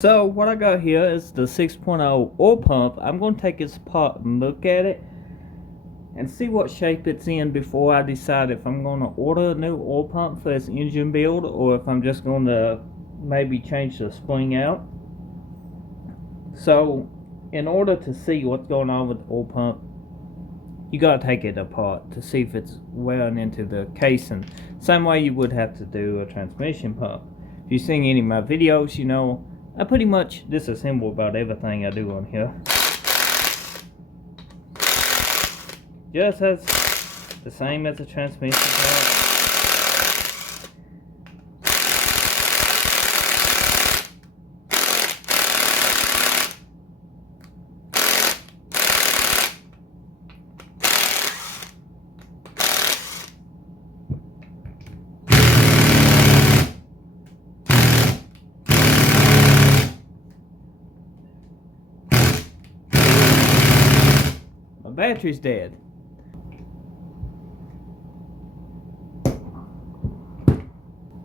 So what I got here is the 6.0 oil pump. I'm going to take this apart and look at it and see what shape it's in before I decide if I'm going to order a new oil pump for this engine build or if I'm just going to maybe change the spring out. So in order to see what's going on with the oil pump, you got to take it apart to see if it's wearing into the casing. Same way you would have to do a transmission pump. If you've seen any of my videos, you know I pretty much disassemble about everything I do on here. Just as the same as a transmission pump. My battery's dead.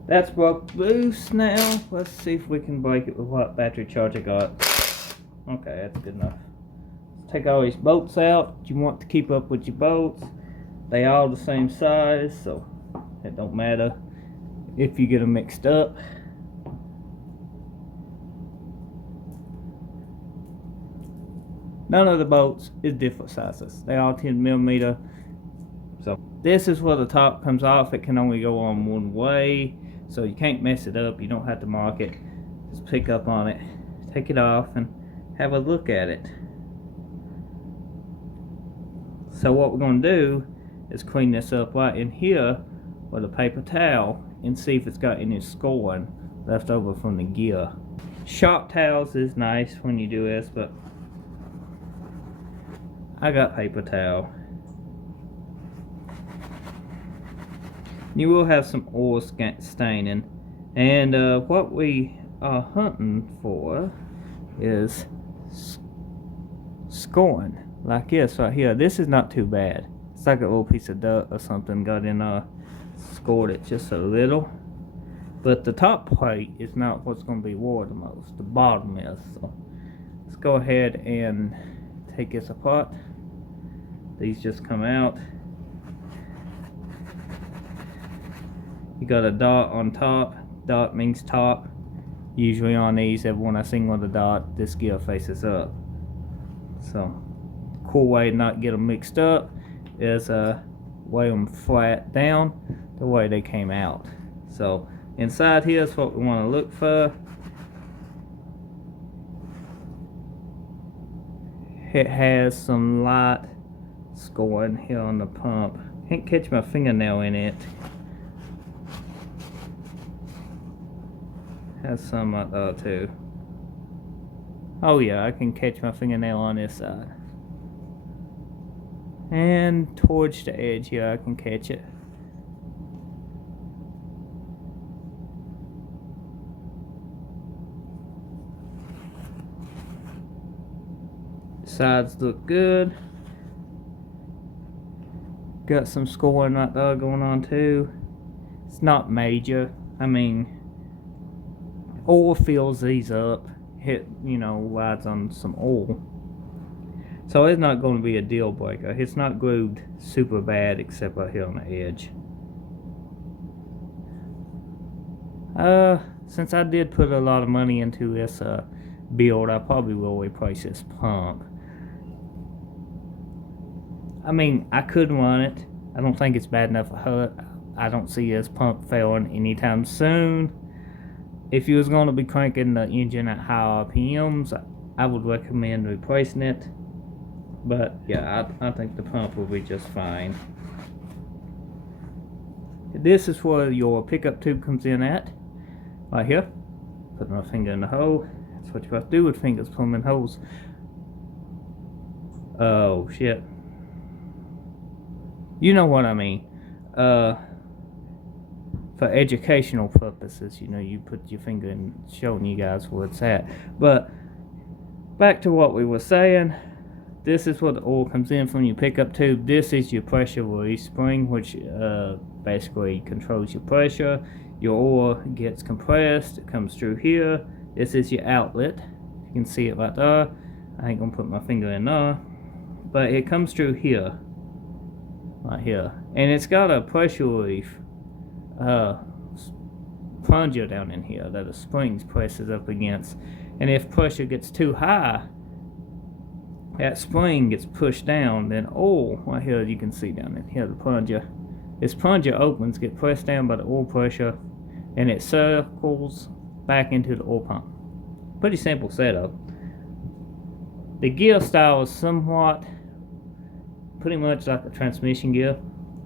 That's broke loose now. Let's see if we can break it with what battery charge I got. Okay, that's good enough. Let's take all these bolts out. You want to keep up with your bolts. They all the same size, so it don't matter if you get them mixed up. None of the bolts is different sizes. They all 10mm. So this is where the top comes off. It can only go on one way, so you can't mess it up. You don't have to mark it. Just pick up on it, take it off, and have a look at it. So what we're going to do is clean this up right in here with a paper towel and see if it's got any scoring left over from the gear. Shop towels is nice when you do this, but I got paper towel. You will have some oil staining, and what we are hunting for is scoring like this right here. This is not too bad. It's like a little piece of dirt or something got in scored it just a little, but the top plate is not what's going to be wore the most. The bottom is. So let's go ahead and take this apart. These just come out. You got a dot on top. Dot means top. Usually on these, when I sing with a dot, this gear faces up. So, cool way to not get them mixed up is lay them flat down the way they came out. So, inside here is what we want to look for. It has some light scoring here on the pump. Can't catch my fingernail in it. Has some out there too. Oh yeah, I can catch my fingernail on this side. And towards the edge here I can catch it. Sides look good. Got some scoring right there going on too. It's not major. I mean, oil fills these up, rides on some oil. So it's not going to be a deal breaker. It's not glued super bad except right here on the edge. Since I did put a lot of money into this build, I probably will replace this pump. I mean, I could run it. I don't think it's bad enough for her. I don't see this pump failing anytime soon. If you was going to be cranking the engine at high RPMs, I would recommend replacing it. But yeah, I think the pump will be just fine. This is where your pickup tube comes in at. Right here. Put my finger in the hole. That's what you have to do with fingers, put them in holes. Oh shit. You know what I mean. For educational purposes, you put your finger in showing you guys where it's at. But back to what we were saying, this is where the oil comes in from your pickup tube. This is your pressure release spring, which basically controls your pressure. Your oil gets compressed, it comes through here, This is your outlet. You can see it right there. I ain't gonna put my finger in there, but it comes through here, right here, and it's got a pressure relief plunger down in here that the springs presses up against, and if pressure gets too high, that spring gets pushed down. Then right here you can see down in here the plunger. This plunger opens, get pressed down by the oil pressure, and it circles back into the oil pump. Pretty simple setup. The gear style is somewhat pretty much like a transmission gear.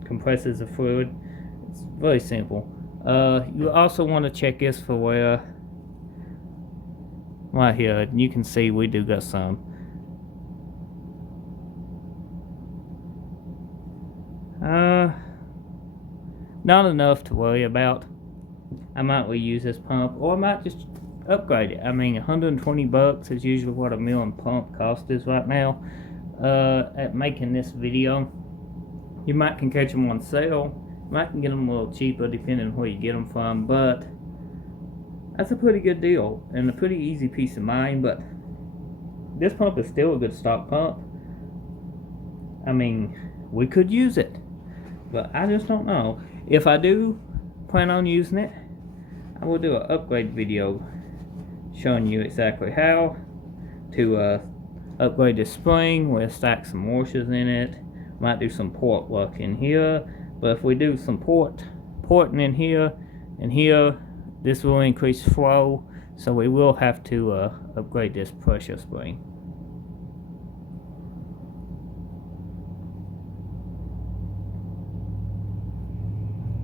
Compresses the fluid. It's very simple. You also want to check this for wear. Right here, and you can see we do got some. Not enough to worry about. I might reuse this pump, or I might just upgrade it. I mean, 120 bucks is usually what a Millen pump cost is right now. At making this video, you might can catch them on sale. You might can get them a little cheaper depending on where you get them from, but that's a pretty good deal and a pretty easy peace of mind. But this pump is still a good stock pump. I mean, we could use it, but I just don't know. If I do plan on using it, I will do an upgrade video showing you exactly how to upgrade the spring. We'll stack some washers in it. Might do some port work in here, but if we do some porting in here and here, this will increase flow, so we will have to upgrade this pressure spring.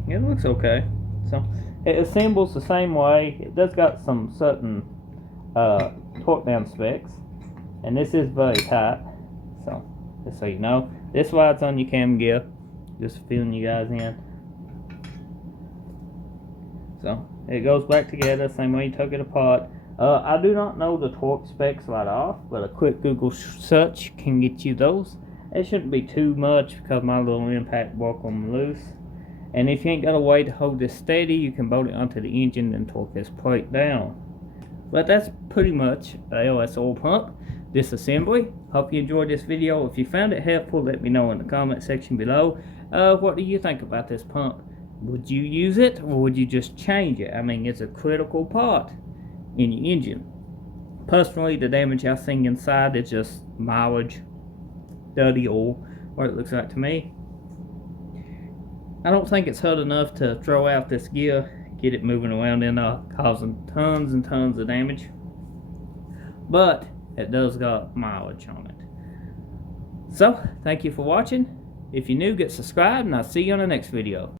It looks okay. So it assembles the same way. It does got some certain torque down specs, and this is very tight. So just so you know, this rides on your cam gear. Just filling you guys in. So it goes back together same way you took it apart. I do not know the torque specs right off, but a quick Google search can get you those. It shouldn't be too much because my little impact broke them loose. And if you ain't got a way to hold this steady, you can bolt it onto the engine and torque this plate down. But that's pretty much a LS oil pump disassembly. Hope you enjoyed this video. If you found it helpful, let me know in the comment section below. What do you think about this pump? Would you use it, or would you just change it? I mean, it's a critical part in your engine. Personally, the damage I've seen inside is just mileage, dirty oil, what it looks like to me. I don't think it's hurt enough to throw out this gear, get it moving around in causing tons and tons of damage. But it does got mileage on it. So, thank you for watching. If you're new, get subscribed, and I'll see you on the next video.